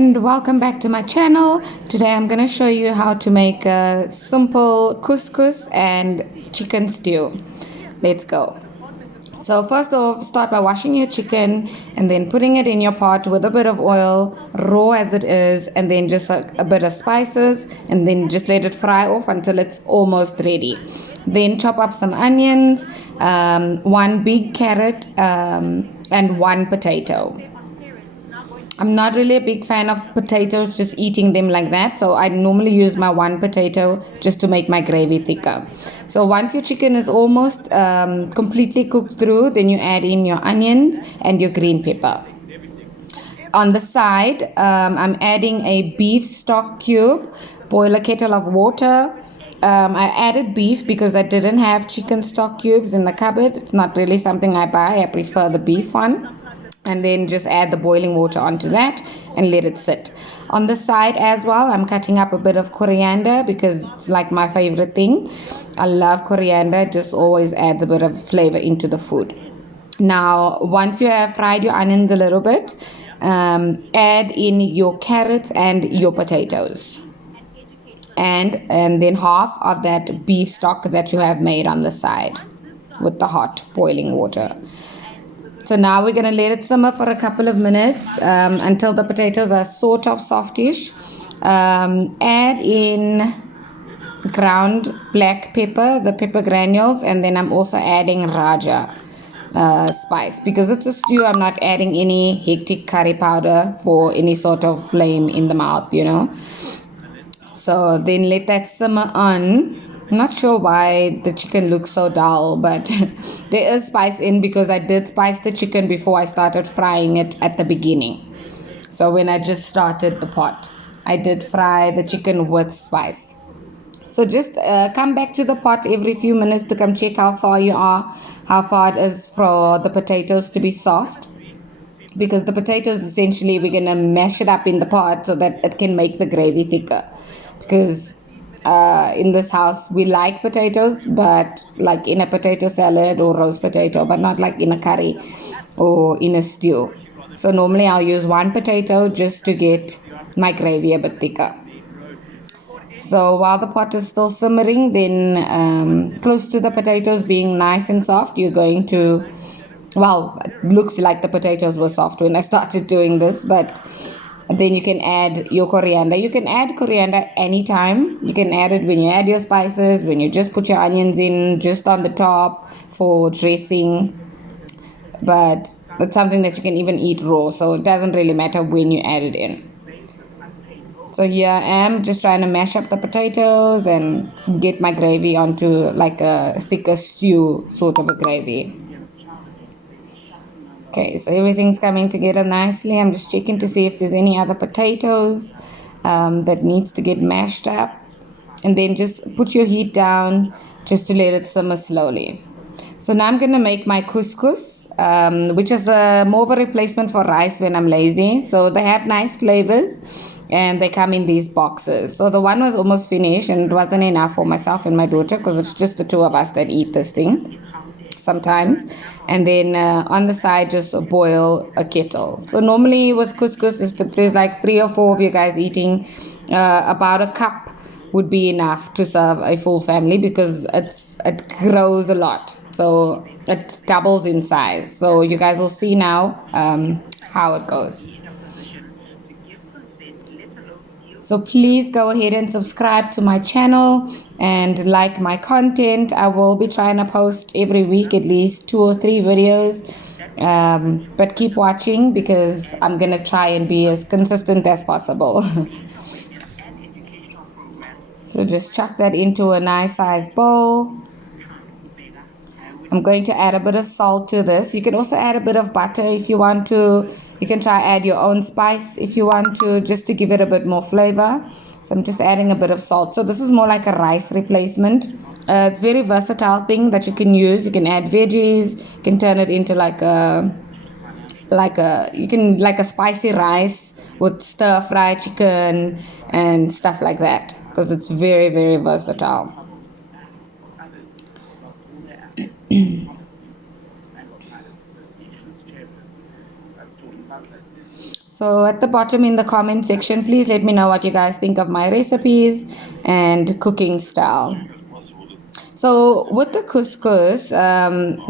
and welcome back to my channel. Today I'm going to show you how to make a simple couscous and chicken stew. Let's go. So first off, start by washing your chicken and then putting it in your pot with a bit of oil, raw as it is, and then just a bit of spices, and then just let it fry off until it's almost ready. Then chop up some onions, one big carrot, and one potato. I'm not really a big fan of potatoes, just eating them like that. So I normally use my one potato just to make my gravy thicker. So once your chicken is almost completely cooked through, then you add in your onions and your green pepper. On the side, I'm adding a beef stock cube, boil a kettle of water. I added beef because I didn't have chicken stock cubes in the cupboard. It's not really something I buy. I prefer the beef one. And then just add the boiling water onto that and let it sit. On the side as well, I'm cutting up a bit of coriander because it's like my favorite thing. I love coriander. It just always adds a bit of flavor into the food. Now, once you have fried your onions a little bit, add in your carrots and your potatoes. And then half of that beef stock that you have made on the side with the hot boiling water. So now we're going to let it simmer for a couple of minutes until the potatoes are sort of softish. Add in ground black pepper, the pepper granules, and then I'm also adding Raja spice. Because it's a stew, I'm not adding any hectic curry powder for any sort of flame in the mouth, you know. So then let that simmer on. I'm not sure why the chicken looks so dull, but there is spice in because I did spice the chicken before I started frying it at the beginning. So when I just started the pot, I did fry the chicken with spice. So just come back to the pot every few minutes to come check how far you are, how far it is for the potatoes to be soft. Because the potatoes, essentially, we're going to mash it up in the pot so that it can make the gravy thicker. Because in this house we like potatoes, but like in a potato salad or roast potato, but not like in a curry or in a stew. So normally I'll use one potato just to get my gravy a bit thicker. So while the pot is still simmering, then close to the potatoes being nice and soft, you're going to, well, it looks like the potatoes were soft when I started doing this, but then you can add your coriander. You can add coriander anytime. You can add it when you add your spices, when you just put your onions in, just on the top for dressing. But it's something that you can even eat raw, so it doesn't really matter when you add it in. So here I am just trying to mash up the potatoes and get my gravy onto like a thicker stew sort of a gravy. Okay, so everything's coming together nicely. I'm just checking to see if there's any other potatoes that needs to get mashed up. And then just put your heat down just to let it simmer slowly. So now I'm going to make my couscous, which is more of a replacement for rice when I'm lazy. So they have nice flavors and they come in these boxes. So the one was almost finished and it wasn't enough for myself and my daughter because it's just the two of us that eat this thing sometimes. And then on the side just boil a kettle. So normally with couscous, if there's like 3 or 4 of you guys eating, about a cup would be enough to serve a full family because it grows a lot, so it doubles in size. So you guys will see now how it goes. So please go ahead and subscribe to my channel and like my content. I will be trying to post every week at least 2 or 3 videos. But keep watching because I'm going to try and be as consistent as possible. So just chuck that into a nice sized bowl. I'm going to add a bit of salt to this. You can also add a bit of butter if you want to. You can try add your own spice if you want to, just to give it a bit more flavor. So I'm just adding a bit of salt. So this is more like a rice replacement. It's a very versatile thing that you can use. You can add veggies. You can turn it into like a spicy rice with stir fry chicken and stuff like that, because it's very, very versatile. So at the bottom in the comment section, please let me know what you guys think of my recipes and cooking style. So with the couscous,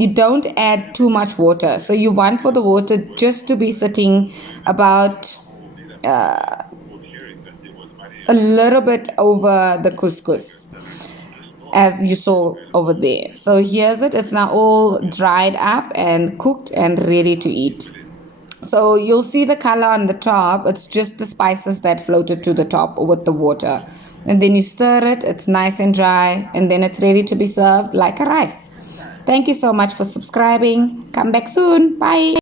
you don't add too much water. So you want for the water just to be sitting about a little bit over the couscous, as you saw over there. So here's it. It's now all dried up and cooked and ready to eat. So you'll see the color on the top. It's just the spices that floated to the top with the water. And then you stir it. It's nice and dry. And then it's ready to be served like a rice. Thank you so much for subscribing. Come back soon. Bye.